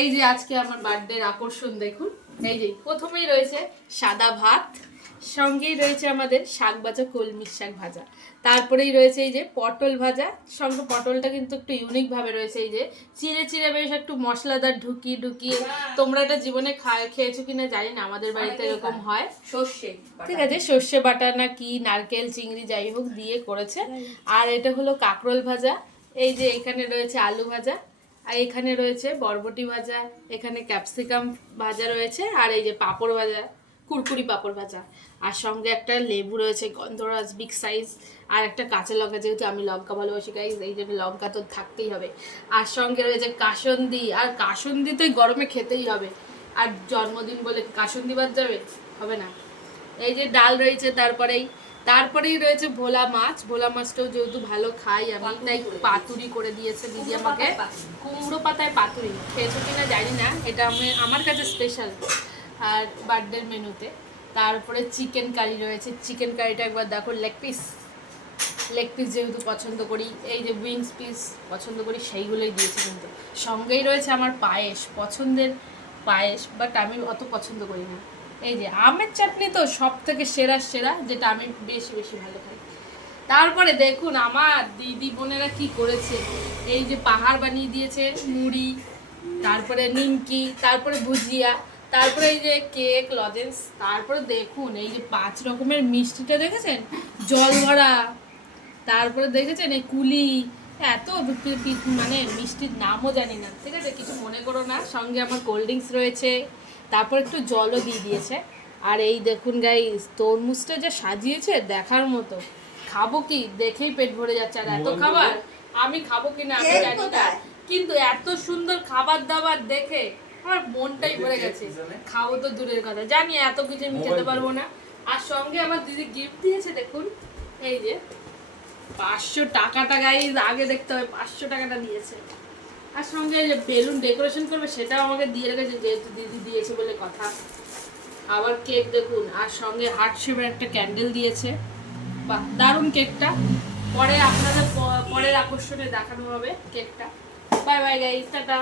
এই যে আজকে আমার বার্থডের আকর্ষণ দেখুন। এই যে প্রথমেই রয়েছে সাদা ভাত, সঙ্গেই রয়েছে আমাদের শাক ভাজা, কলমির শাক ভাজা। তারপরেই রয়েছে এই যে পটল ভাজা, সঙ্গে পটলটা কিন্তু একটু ইউনিক ভাবে রয়েছে, এই যে চিড়ে চিড়ে বেশ একটু মশলাদার ঢুকিয়ে ঢুকিয়ে। তোমরা এটা জীবনে খেয়েছো কিনা জানি না, আমাদের বাড়িতে এরকম হয়। সর্ষে, ঠিক আছে, সর্ষে বাটা না কি নারকেল চিংড়ি যাই হোক দিয়ে করেছে। আর এটা হলো কাঁকরোল ভাজা। এই যে এখানে রয়েছে আলু ভাজা, আর এখানে রয়েছে বরবটি ভাজা, এখানে ক্যাপসিকাম ভাজা রয়েছে, আর এই যে পাঁপড় ভাজা, কুরকুরি পাঁপড় ভাজা। আর সঙ্গে একটা লেবু রয়েছে গন্ধরাজ বিগ সাইজ, আর একটা কাঁচা লঙ্কা, যেহেতু আমি লঙ্কা ভালোবাসি গাইজ এই জন্য লঙ্কা তো থাকতেই হবে। আর সঙ্গে রয়েছে কাসুন্দি, আর কাসুন্দি তো গরমে খেতেই হবে। আর জন্মদিন বলে কাসুন্দি বাদ যাবে? হবে না। এই যে ডাল রয়েছে, তারপরেই রয়েছে ভোলা মাছ। ভোলা মাছটাও যেহেতু ভালো খাই আমি, তাই পাতুরি করে দিয়েছে দিদি আমাকে। কুমড়ো পাতায় পাতুরি খেয়েছো কিনা জানি না, এটা আমার কাছে স্পেশাল আর বার্থডের মেনুতে। তারপরে চিকেন কারি রয়েছে, চিকেন কারিটা একবার দেখো, লেগ পিস যেহেতু পছন্দ করি, এই যে উইংস পিস পছন্দ করি, সেইগুলোই দিয়েছে। কিন্তু সঙ্গেই রয়েছে আমার পায়েস, পছন্দের পায়েস, বাট আমি অত পছন্দ করি না। এই যে আমের চাটনি তো সব থেকে সেরা, যেটা আমি বেশি ভালো খাই। তারপরে দেখুন আমার দিদি বোনেরা কি করেছে, এই যে পাহাড় বানিয়ে দিয়েছে, মুড়ি, তারপরে নিমকি, তারপরে ভুজিয়া, তারপরে এই যে কেক লজেন্স, তারপরে দেখুন এই যে 5 রকমের মিষ্টিটা দেখেছেন, জল ভরা, তারপরে দেখেছেন এই কুলি, এত মানে মিষ্টির নামও জানি না, ঠিক আছে কিছু মনে করো না। সঙ্গে আমার কোল্ড ড্রিঙ্কস রয়েছে, তারপর একটু জলও দিয়ে দিয়েছে। আর এই দেখুন গাইস, তরমুজটা যা সাজিয়েছে দেখার মতো, খাবো কি দেখেই পেট ভরে যাচ্ছে। আর এত খাবার আমি খাবো কিনা আমি জানি না, কিন্তু এত সুন্দর খাবার দাবার দেখে আমার মনটাই ভরে গেছে। খাবো তো দূরের কথা, জানি এত কিছু আমি খেতে পারবো না। আর সঙ্গে আমার দিদি গিফট দিয়েছে দেখুন, এই যে 500 টাকাটা গাইস আগে দেখতে হবে, 500 টাকাটা দিয়েছে। আর সঙ্গে যে বেলুন ডেকোরেশন করবে সেটাও আমাকে দিয়ে রেখেছে, যেহেতু দিদি দিয়েছে বলে কথা। আবার কেক দেখুন, আর সঙ্গে হার্ট শেপের একটা ক্যান্ডেল দিয়েছে। বাহ, দারুণ কেকটা। পরে আপনাদের পরের আকর্ষণে দেখানো হবে কেকটা। Bye bye guys, tata.